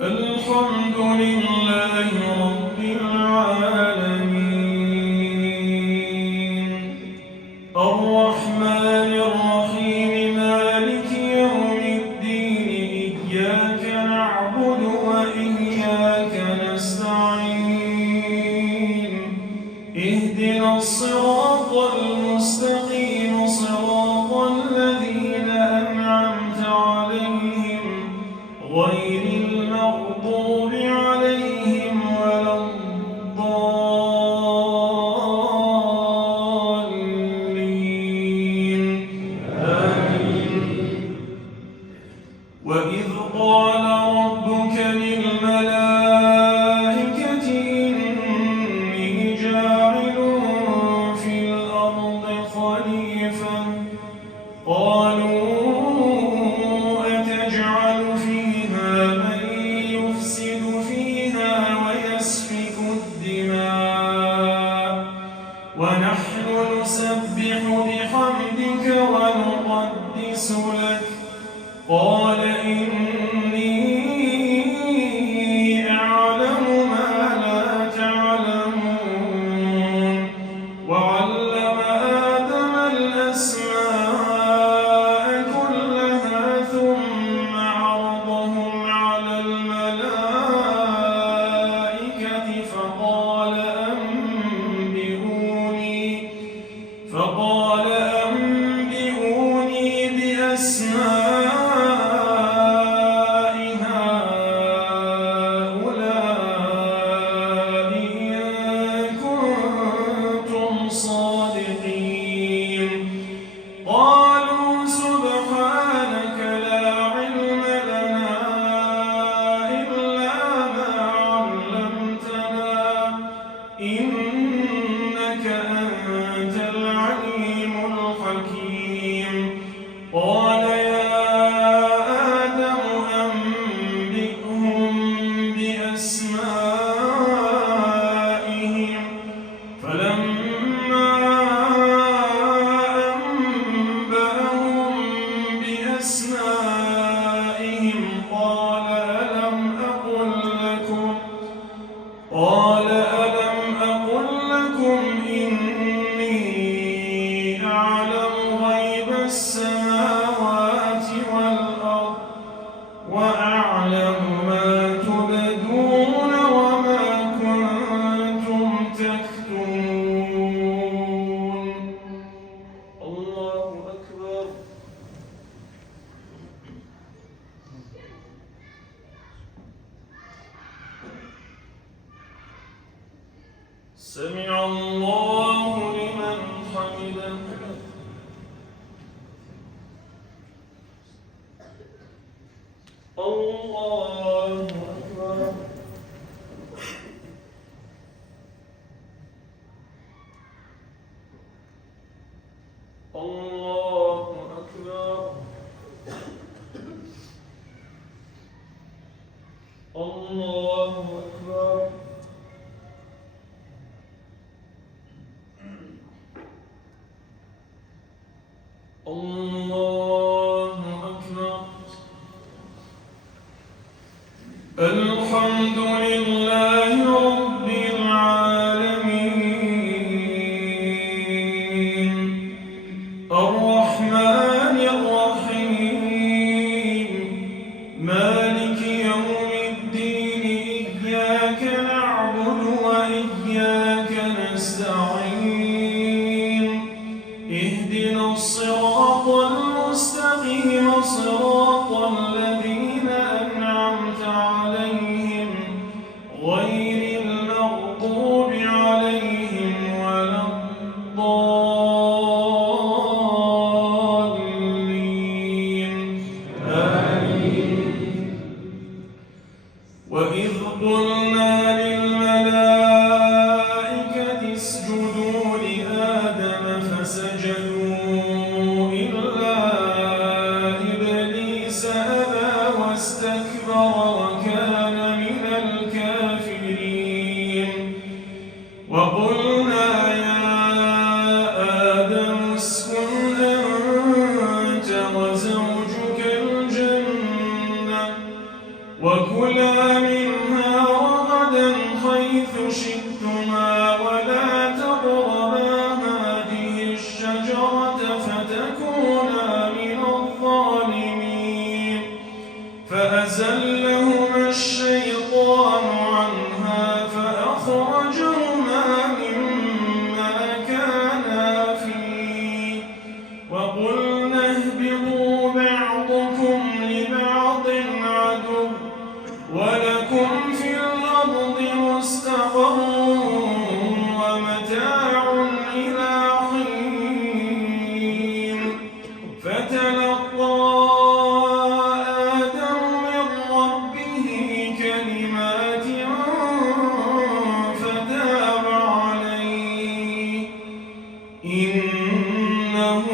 الحمد لله رب العالمين الرحمن الرحيم مالك يوم الدين إياك نعبد وإياك نستعين اهدنا الصراط المستقيم صراط الذين أنعمت عليهم غير المغضوب عليهم ولا الضالين آمين. وإذ قال ربك للملائكة إني جاعل في الأرض خليفة قالوا أتجعل فيها من يفسد فيها ويسفك الدماء ونحن نسبح بحمدك ونقدس لك قال إني أعلم ما لا تعلمون وعلم آدم الأسماء كلها ثم عرضهم على الملائكة فقال أنبئوني بأسماء هؤلاء إن كنتم صادقين قالوا سبحانك لا علم لنا إلا ما علمتنا إنك أنت العليم الحكيم قال يا آدم أنبئهم بأسمائهم فلما أنبأهم بأسمائهم قال ألم أقل لكم إني أعلم غيب السماوات والأرض وأعلم ما تبدون وما كنتم تكتمون الله أكبر. سمع الله لمن حمده الله أكبر. الله أكبر. الله أكبر. الله أكبر. الحمد لله رب العالمين الرحمن الرحيم مالك يوم الدين إياك نعبد وإياك نستعين اهدنا الصراط المستقيم صراط الذين أنعمت عليهم غير المغضوب عليهم ولا الضالين آمين. وإذ قلنا للملائكة اسجدوا فقلنا يا آدم اسكن أنت وزوجك الجنة وكلا منها رغدا حيث شئتما ولا تقربا هذه الشجرة فتكونا من الظالمين فأزلهما الشيطان عنها فأخرجهما مما كانا فيه وقلنا اهبطوا بعضكم لبعض عدو ولكم في الأرض مستقر ومتاع إلى حين فتلقى آدم من ربه كلمات فتاب عليه إنه